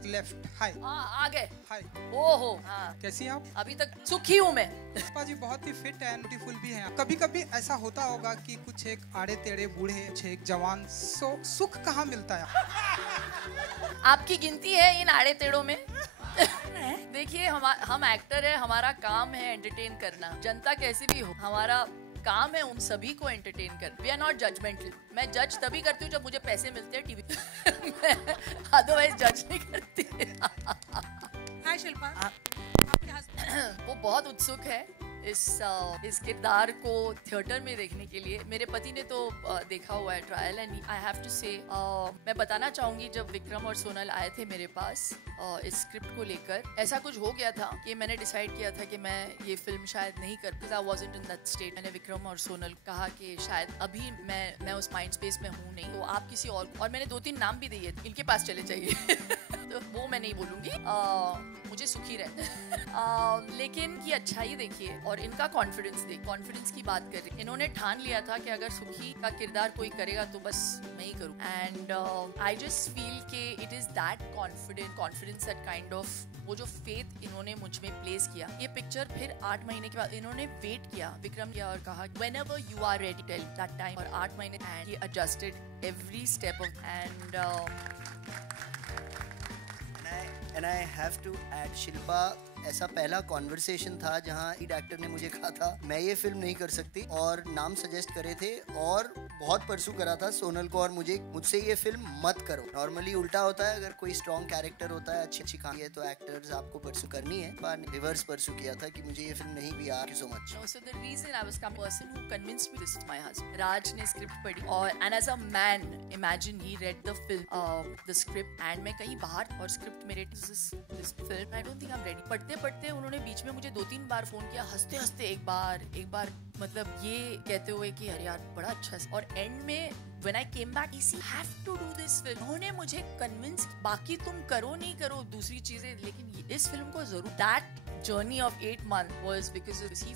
Touch left. हाय। आगे। हाय। ओहो। हाँ। कैसी हैं आप? अभी तक सुखी हूँ मैं। पुष्पा जी बहुत ही फिट एंड ब्यूटीफुल भी हैं। कभी कभी ऐसा होता होगा कि कुछ एक आड़े टेढ़े बूढ़े, कुछ एक जवान, सुख कहाँ मिलता है? आपकी गिनती है इन आड़े टेढ़ों में? देखिए हम एक्टर है, हमारा काम है एंटरटेन करना। जनता कैसी भी हो, हमारा काम है उन सभी को एंटरटेन करना। We are not judgmental. मैं जज तभी करती हूँ जब मुझे पैसे मिलते हैं टीवी अदरवाइज जज नहीं करती। हाय शिल्पा। वो बहुत उत्सुक है इस किरदार को थिएटर में देखने के लिए। मेरे पति ने तो देखा हुआ है trial and I have to say मैं बताना चाहूंगी, जब विक्रम और सोनल आए थे मेरे पास इस स्क्रिप्ट को लेकर, ऐसा कुछ हो गया था कि मैंने डिसाइड किया था कि मैं ये फिल्म शायद नहीं कर, I wasn't in that state. मैंने विक्रम और सोनल कहा कि शायद अभी मैं उस माइंड स्पेस में हूँ नहीं, तो आप किसी और मैंने 2-3 नाम भी दिए, इनके पास चले जाइए। तो वो मैं नहीं बोलूंगी, मुझे सुखी रहना। लेकिन ये अच्छाई देखिए और इनका कॉन्फिडेंस की बात कर रही। इन्होंने ठान लिया था कि अगर सुखी का किरदार कोई करेगा तो बस मैं ही करूँ। एंड आई जस्ट फील कि it is that confidence that kind of, वो जो फेथ इन्होंने मुझ में प्लेस किया। ये पिक्चर फिर 8 महीने के बाद इन्होंने वेट किया, विक्रम किया और कहा whenever you are ready, tell that time। और 8 महीने and he adjusted every step of and I have to add, Shilpa ऐसा पहला कॉन्वर्सेशन था जहाँ लीड एक्टर ने मुझे कहा था मैं ये फिल्म नहीं कर सकती, और नाम सजेस्ट करे थे और बहुत परसू करा था सोनल को और मुझसे ये फिल्म मत करो। नॉर्मली उल्टा होता है, अगर कोई स्ट्रॉन्ग कैरेक्टर होता है, अच्छी कहानी है, तो एक्टर्स आपको परसू करनी है। पर रिवर्स परसू किया था कि मुझे ये फिल्म नहीं भी आ। So much. No, so the reason I was coming, person who convinced me, this is my husband. Raj ने स्क्रिप्ट पढ़ी और and as a man, imagine he read the film, the script, and मैं कहीं बाहर और script मेरे this film, I don't think I'm ready। पढ़ते उन्होंने बीच में मुझे 2-3 बार फोन किया, हंसते एक बार मतलब ये कहते हुए कि अरे यार बड़ा अच्छा है। और एंड में when I came back, he have to do this film। उन्होंने मुझे कन्विंस, बाकी तुम करो नहीं करो दूसरी चीजें, लेकिन इस फिल्म को जरूर। That journey of 8 months was because he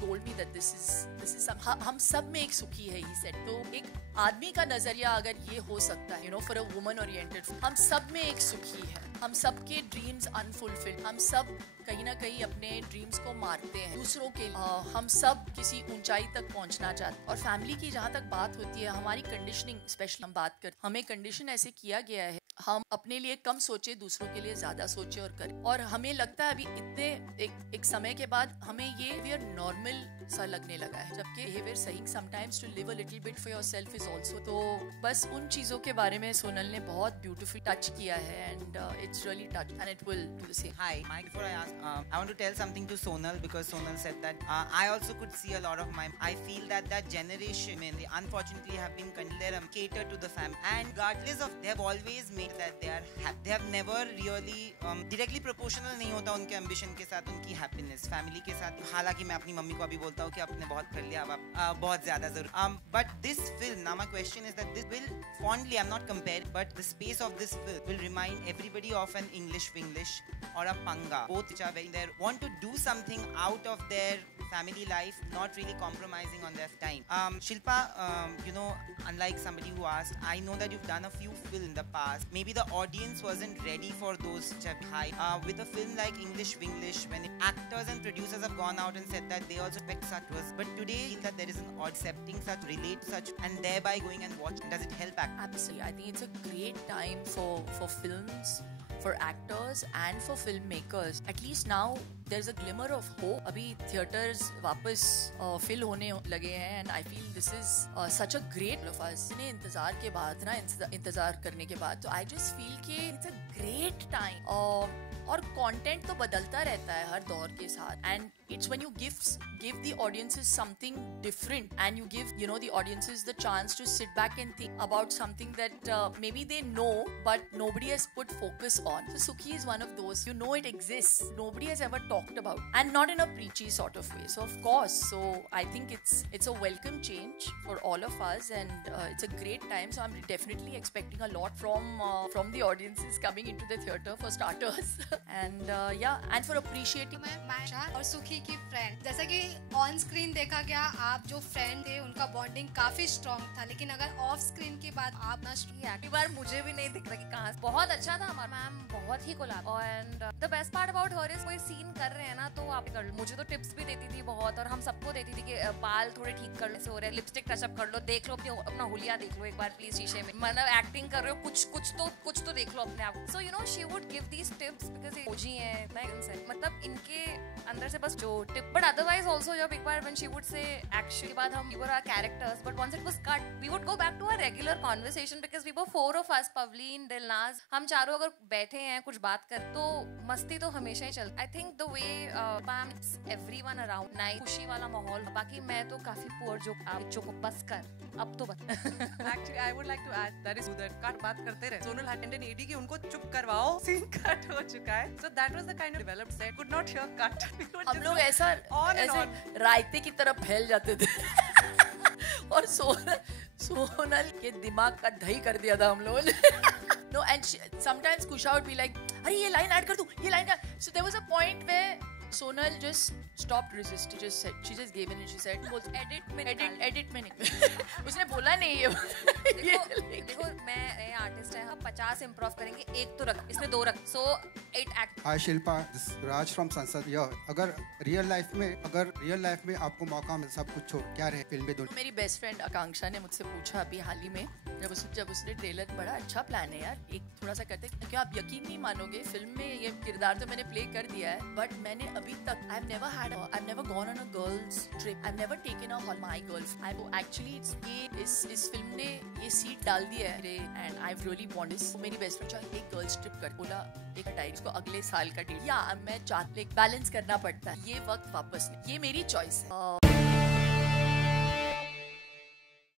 told me that this is some, हम सब में एक सुखी है, he said। तो एक आदमी का नजरिया अगर ये हो सकता है, for a woman oriented, हम सब में एक सुखी है, हम सबके ड्रीम्स अनफुलफिल्ड, हम सब कहीं ना कहीं अपने ड्रीम्स को मारते हैं दूसरों के लिए, हम सब किसी ऊंचाई तक पहुंचना चाहते हैं। और फैमिली की जहाँ तक बात होती है, हमारी कंडीशनिंग स्पेशली हम बात करते, हमें कंडीशन ऐसे किया गया है, हम अपने लिए कम सोचे, दूसरों के लिए ज्यादा सोचे और करें। और हमें लगता है अभी इतने एक समय के बाद हमें ये बिहेवियर नॉर्मल सा लगने लगा है, जबकि बिहेवियर सही sometimes to live a little bit for yourself is also. तो बस उन चीजों के बारे में सोनल ने बहुत ब्यूटीफुल टच किया है and it's really touch and it will do the same. Hi, Mike. Before I ask, I want to tell something to Sonal, because Sonal said that I also could see a lot of I feel that generation, they unfortunately have been catered to the family, and regardless of, they have always made that they are happy. They have never really directly proportional नहीं होता उनके ambition के साथ उनकी happiness family के साथ। हालांकि मैं अपनी मम्मी को अभी बोलता हूँ कि आपने बहुत कर लिया, अब आप बहुत ज्यादा जरूर। But this film, now my question is that this will fondly, I'm not comparing, but the space of this film will remind everybody of an English Winglish or a Panga, both which are very there, want to do something out of their family life, not really compromising on their time. Shilpa, unlike somebody who asked, I know that you've done a few films in the past. Maybe the audience wasn't ready for those high. With a film like English Winglish, when actors and producers have gone out and said that they also expect such was, but today that there is an accepting such, relate such, and thereby going and watch. Does it help act? Absolutely, I think it's a great time for films, for actors and for filmmakers. At least now there's a glimmer of hope. अभी theaters वापस fill होने लगे हैं and I feel this is such a great of us। इतने इंतजार के बाद ना, इंतजार करने के बाद, तो I just feel कि it's a great time। और कंटेंट तो बदलता रहता है हर दौर के साथ, and it's when you give the audiences something different and you give the audiences the chance to sit back and think about something that maybe they know but nobody has put focus on. So Sukhi is one of those, it exists, nobody has ever talked about, and not in a preachy sort of way. So of course, so I think it's a welcome change for all of us, and it's a great time. So I'm definitely expecting a lot from the audiences coming into the theater, for starters. and yeah, and for appreciating. मैं और सुखी की friend, जैसा कि on screen देखा गया आप जो फ्रेंड थे उनका बॉन्डिंग काफी स्ट्रॉन्ग था, लेकिन अगर ऑफ स्क्रीन की बात आप ना एक बार मुझे भी नहीं दिख रहा कि कहाँ बहुत अच्छा था हमारा मैम, बहुत ही collab. And the best part about her is कोई सीन कर रहे हैं ना तो आप कर लो। मुझे तो टिप्स भी देती थी बहुत, और हम सबको देती थी कि बाल थोड़े ठीक कर लो, ऐसे हो रहे हैं, लिपस्टिक टचअप कर लो, देख लो अपना हुलिया देख लो एक बार प्लीज शीशे में, मतलब एक्टिंग कर रहे हो कुछ तो देख लो अपने आप। So you know she would give these tips because ये ओजी है, मतलब इनके अंदर से बस जो टिप। बट अदरवाइज ऑल्सो जब एक बार when she would say action के बाद हम we were our characters, but once it was cut we would go back to our regular conversation because we were 4 of us, Pavleen, Dilnaz, हम चारों अगर बैठे हैं कुछ बात कर तो मस्ती तो हमेशा ही चलती। I think the way everyone around nice, खुशी वाला माहौल। बाकी मैं तो काफी पुअर जो को बस कर अब तो बता। Actually, I would like to add that is that cut बात करते रहे। सोनल अटेंडेंट एडी की उनको चुप करवाओ, सीन कट हो चुका है। So that was the kind of developed set. Could not hear cut. हम लोग ऐसा रायते की तरफ फैल जाते थे और सोनल के दिमाग का दही कर दिया था हम लोगों ने। No, and sometimes Kusha would be like, अरे ये लाइन ऐड कर दूं, ये line. So there was a point where Sonal just stopped resisting. She just gave in and she said, edit में नहीं। उसने बोला नहीं ये। देखो मैं आर्टिस्ट है, हम 50 इम्प्रोव करेंगे, एक तो रख, इसने 2 रख, so 8 act. Hi Shilpa, this is Raj from संसद। अगर रियल लाइफ में आपको मौका मिल सब कुछ छोड़ क्या रहे फिल्म में मेरी बेस्ट फ्रेंड आकांक्षा ने मुझसे पूछा अभी हाल ही में, जब उसने ट्रेलर, बड़ा अच्छा प्लान है यार, एक थोड़ा सा करते, क्या आप यकीन नहीं मानोगे, फिल्म में ये किरदार तो मैंने प्ले कर दिया है, बट मैंने अभी तक I've never gone on a girls trip, I've never taken a all my girls, actually इस फिल्म ने ये सीट डाल दिया है, and I've really wanted this। मेरी बेस्ट फ्रेंड एक गर्ल्स ट्रिप कर, बोला एक डायरी को अगले साल का डेट, या मैं चाहती बैलेंस करना पड़ता है, ये वक्त वापस नहीं, ये मेरी चॉइस है।